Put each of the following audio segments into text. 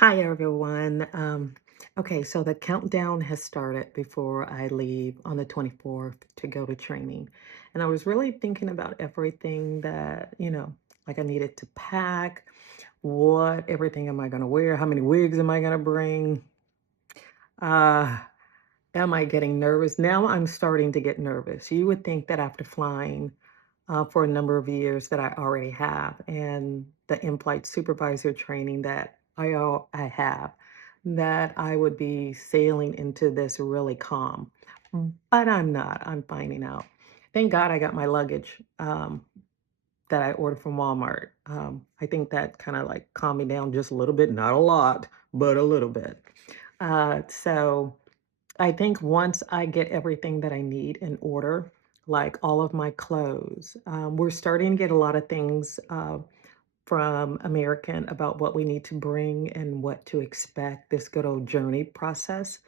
Hi, everyone. Okay, so the countdown has started before I leave on the 24th to go to training. And I was really thinking about everything that, like I needed to pack. What everything am I going to wear? How many wigs am I going to bring? Uh, am I getting nervous? Now I'm starting to get nervous. You would think that after flying for a number of years that I already have, and the in-flight supervisor training that I have, that I would be sailing into this really calm. But I'm not. I'm finding out. Thank God I got my luggage that I ordered from Walmart. I think that kind of like calmed me down just a little bit, not a lot, but a little bit. So I think once I get everything that I need in order, like all of my clothes, we're starting to get a lot of things from American about what we need to bring and what to expect this good old journey process.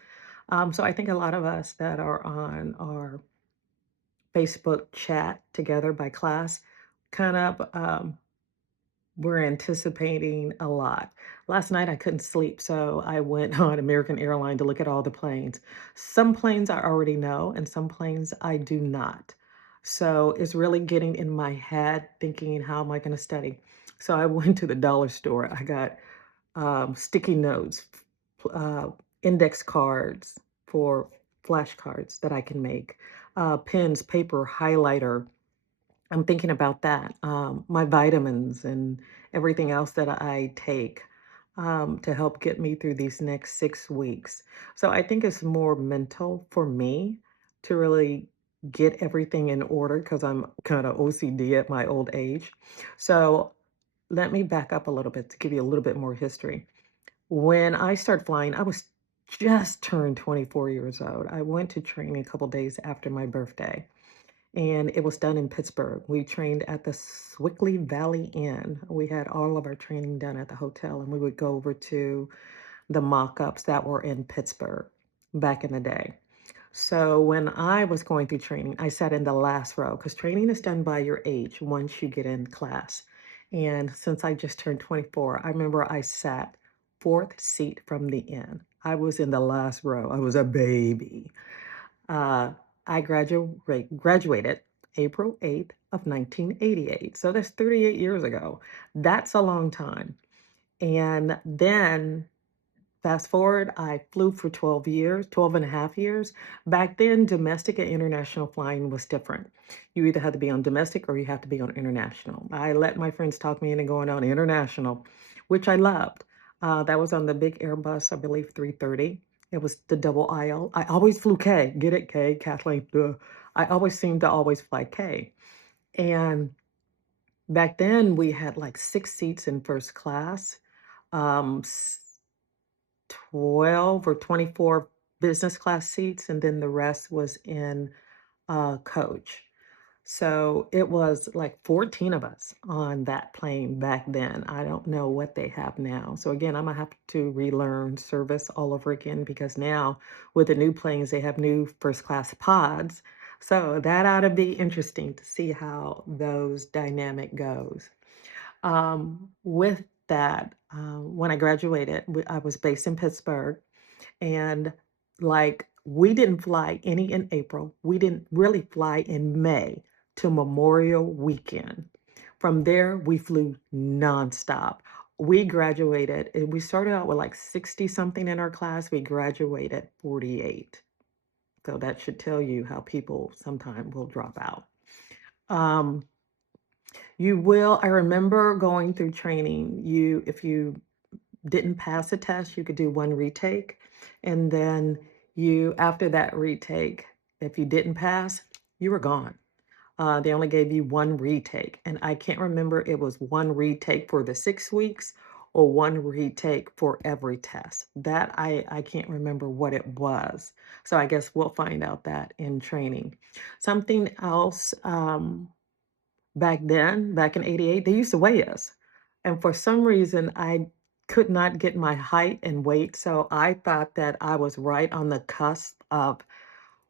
So I think a lot of us that are on our Facebook chat together by class kind of we're anticipating a lot. Last night I couldn't sleep, so I went on American Airlines to look at all the planes. Some planes I already know, and some planes I do not. So it's really getting in my head thinking, how am I going to study? So I went to the dollar store. I got sticky notes, uh, index cards for flashcards that I can make, pens, paper, highlighter. I'm thinking about that, my vitamins and everything else that I take to help get me through these next 6 weeks. So I think it's more mental for me to really get everything in order because I'm kind of OCD at my old age. So let me back up a little bit to give you a little bit more history. When I started flying, I was just turned 24 years old. I went to training a couple days after my birthday and it was done in Pittsburgh. We trained at the Swickley Valley Inn. We had all of our training done at the hotel, and we would go over to the mock-ups that were in Pittsburgh back in the day. So when I was going through training, I sat in the last row because training is done by your age once you get in class. And since I just turned 24, I remember I sat fourth seat from the inn. I was in the last row. I was a baby. Uh, I graduated April 8th of 1988. So that's 38 years ago. That's a long time. And then fast forward, I flew for 12 years, 12 and a half years. Back then, domestic and international flying was different. You either had to be on domestic or you had to be on international. I let my friends talk me into going on international, which I loved. That was on the big Airbus, I believe 330. It was the double aisle. I always flew K. Get it, K, Kathleen. Duh. I always seemed to always fly K. And back then, we had like 6 seats in first class. Um, 12 or 24 business class seats, and then the rest was in coach. So it was like 14 of us on that plane back then. I don't know what they have now. So again, I'm gonna have to relearn service all over again because now with the new planes, they have new first class pods. So that ought to be interesting to see how those dynamic goes. With that, when I graduated, I was based in Pittsburgh, and like we didn't fly any in April. We didn't really fly in May to Memorial Weekend. From there, we flew nonstop. We graduated, and we started out with like 60 something in our class. We graduated 48. So that should tell you how people sometimes will drop out. Um, I remember going through training, if you didn't pass a test, you could do one retake. And then after that retake, if you didn't pass, you were gone. They only gave you one retake. And I can't remember it was one retake for the 6 weeks or one retake for every test. That I can't remember what it was. So I guess we'll find out that in training. Something else, back then, back in 88, they used to weigh us. And for some reason, I could not get my height and weight. So I thought that I was right on the cusp of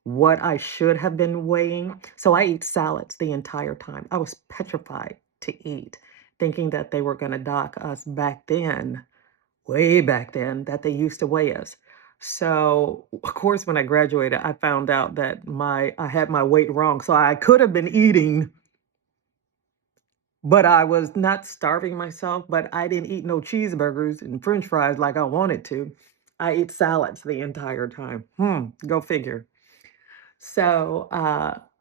what I should have been weighing. So I ate salads the entire time. I was petrified to eat, thinking that they were going to dock us back then. way back then that they used to weigh us. So, of course, when I graduated, I found out that I had my weight wrong. So I could have been eating, but I was not starving myself, but I didn't eat no cheeseburgers and french fries like I wanted to. I ate salads the entire time. Go figure. So,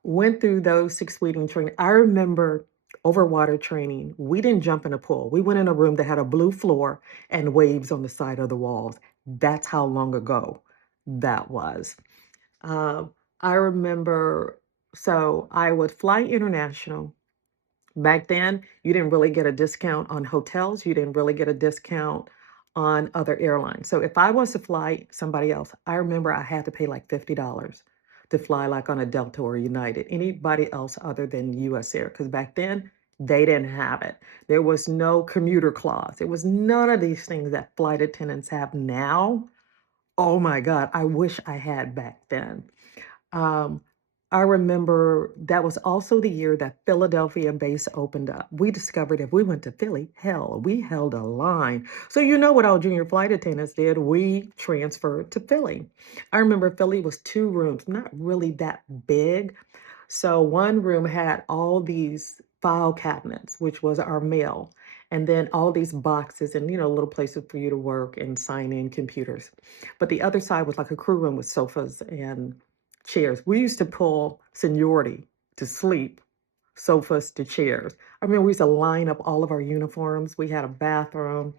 went through those 6 week training. I remember overwater training. We didn't jump in a pool. We went in a room that had a blue floor and waves on the side of the walls. That's how long ago that was. Um, I remember, so I would fly international. Back then, you didn't really get a discount on hotels. You didn't really get a discount on other airlines. So if I was to fly somebody else, I remember I had to pay like $50 to fly like on a Delta or United, anybody else other than US Air. Because back then, they didn't have it. There was no commuter clause. It was none of these things that flight attendants have now. Oh my God, I wish I had back then. Um, I remember that was also the year that Philadelphia base opened up. We discovered if we went to Philly, hell, we held a line. So you know what our junior flight attendants did? We transferred to Philly. I remember Philly was 2 rooms, not really that big. So one room had all these file cabinets, which was our mail, and then all these boxes and little places for you to work and sign in computers. But the other side was like a crew room with sofas and chairs. We used to pull seniority to sleep, sofas to chairs. I mean, we used to line up all of our uniforms. We had a bathroom,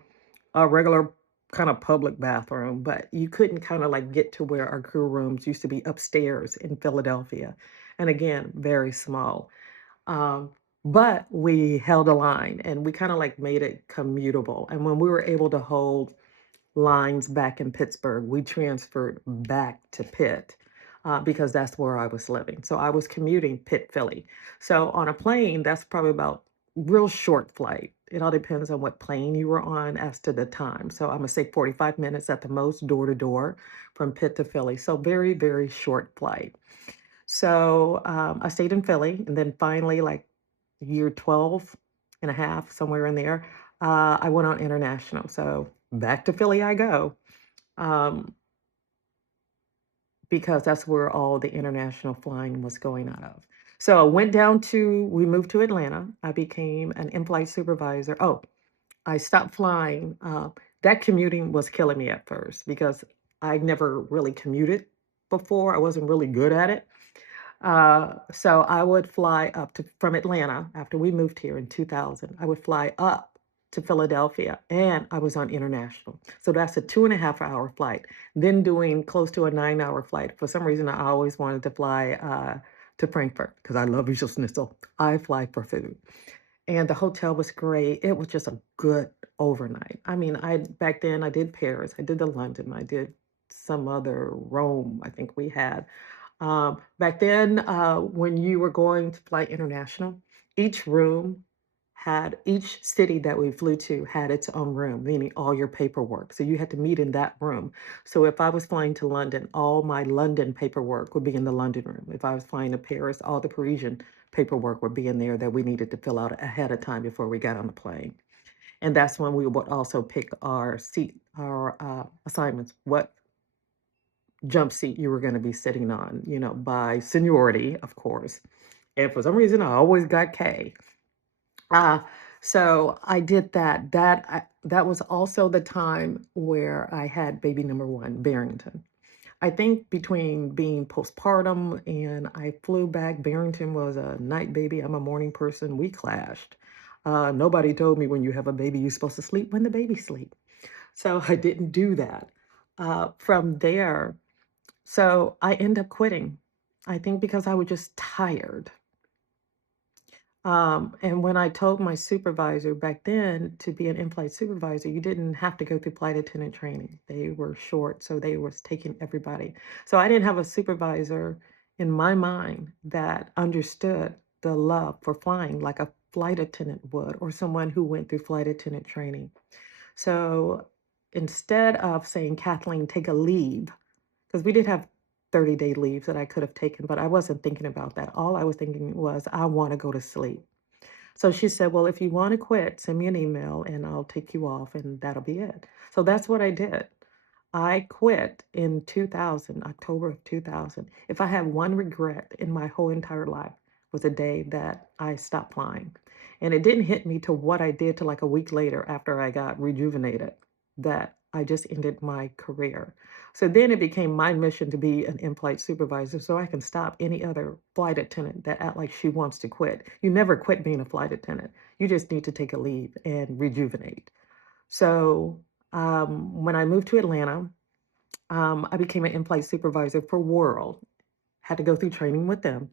a regular kind of public bathroom, but you couldn't kind of like get to where our crew rooms used to be upstairs in Philadelphia. And again, very small. Um, but we held a line and we kind of like made it commutable. And when we were able to hold lines back in Pittsburgh, we transferred back to Pitt because that's where I was living. So I was commuting Pitt, Philly. So on a plane, that's probably about real short flight. It all depends on what plane you were on as to the time. So I'm gonna say 45 minutes at the most, door to door from Pitt to Philly. So very, very short flight. So I stayed in Philly and then finally, like year 12 and a half, somewhere in there, I went on international. So back to Philly I go, um, because that's where all the international flying was going out of. So I went down to, we moved to Atlanta. I became an in-flight supervisor. Oh, I stopped flying. That commuting was killing me at first because I never really commuted before. I wasn't really good at it. So I would fly up to from Atlanta after we moved here in 2000. I would fly up to Philadelphia and I was on international. So that's a 2.5 hour flight. Then doing close to a 9 hour flight. For some reason, I always wanted to fly to Frankfurt because I love Wiesel Schnitzel. I fly for food. And the hotel was great. It was just a good overnight. I mean, I back then I did Paris, I did the London, I did some other Rome, I think we had. Back then, when you were going to fly international, each city that we flew to had its own room, meaning all your paperwork. So you had to meet in that room. So if I was flying to London, all my London paperwork would be in the London room. If I was flying to Paris, all the Parisian paperwork would be in there that we needed to fill out ahead of time before we got on the plane. And that's when we would also pick our assignments, what jump seat you were going to be sitting on, by seniority, of course. And for some reason, I always got K. Uh, so I did that. That was also the time where I had baby number one, Barrington. I think between being postpartum and I flew back, Barrington was a night baby. I'm a morning person. We clashed. Nobody told me when you have a baby, you're supposed to sleep when the baby sleep. So I didn't do that. From there, so I end up quitting. I think because I was just tired. And when I told my supervisor back then to be an in-flight supervisor, you didn't have to go through flight attendant training. They were short, so they was taking everybody. So I didn't have a supervisor in my mind that understood the love for flying like a flight attendant would, or someone who went through flight attendant training. So instead of saying, Kathleen, take a leave, because we did have 30-day leaves that I could have taken, but I wasn't thinking about that. All I was thinking was, I want to go to sleep. So she said, "Well, if you want to quit, send me an email and I'll take you off and that'll be it." So that's what I did. I quit in 2000, October of 2000. If I had one regret in my whole entire life was the day that I stopped flying. And it didn't hit me to what I did till like a week later after I got rejuvenated that I just ended my career. So then it became my mission to be an in-flight supervisor so I can stop any other flight attendant that act like she wants to quit. You never quit being a flight attendant. You just need to take a leave and rejuvenate. So when I moved to Atlanta, I became an in-flight supervisor for World. Had to go through training with them.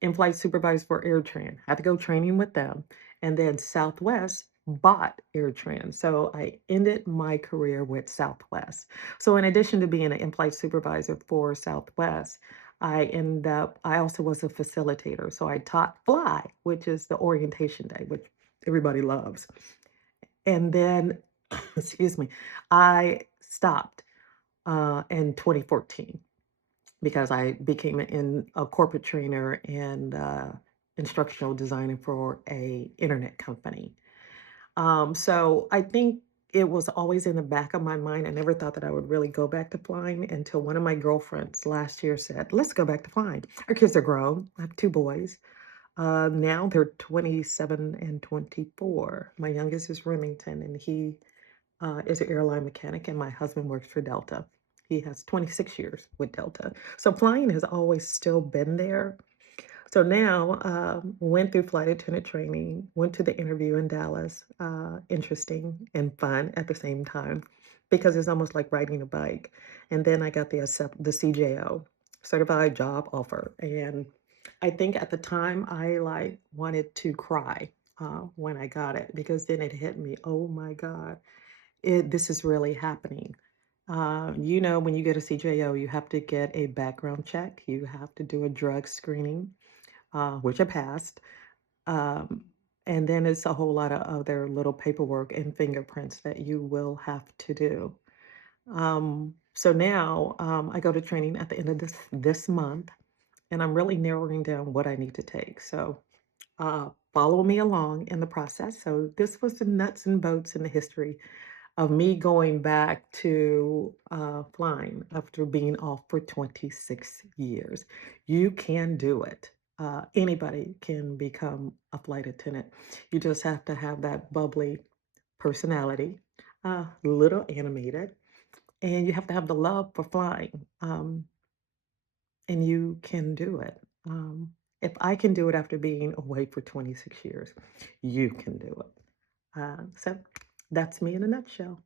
In-flight supervisor for AirTran. Had to go training with them. And then Southwest bought AirTran. So I ended my career with Southwest. So in addition to being an in-flight supervisor for Southwest, I also was a facilitator. So I taught Fly, which is the orientation day, which everybody loves. And then, excuse me, I stopped in 2014 because I became a corporate trainer and instructional designer for a internet company. So I think it was always in the back of my mind. I never thought that I would really go back to flying until one of my girlfriends last year said, "Let's go back to flying." Our kids are grown. I have two boys. Now they're 27 and 24. My youngest is Remington, and he is an airline mechanic, and my husband works for Delta. He has 26 years with Delta. So flying has always still been there. So now, went through flight attendant training, went to the interview in Dallas. Interesting and fun at the same time because it's almost like riding a bike. And then I got the CJO, certified job offer. And I think at the time I like wanted to cry when I got it because then it hit me. Oh my God, this is really happening. When you get a CJO, you have to get a background check. You have to do a drug screening, which I passed. Um, and then it's a whole lot of other little paperwork and fingerprints that you will have to do. So now I go to training at the end of this month, and I'm really narrowing down what I need to take. So follow me along in the process. So this was the nuts and bolts in the history of me going back to flying after being off for 26 years. You can do it. Anybody can become a flight attendant. You just have to have that bubbly personality, a little animated, and you have to have the love for flying. And you can do it. If I can do it after being away for 26 years, you can do it. So that's me in a nutshell.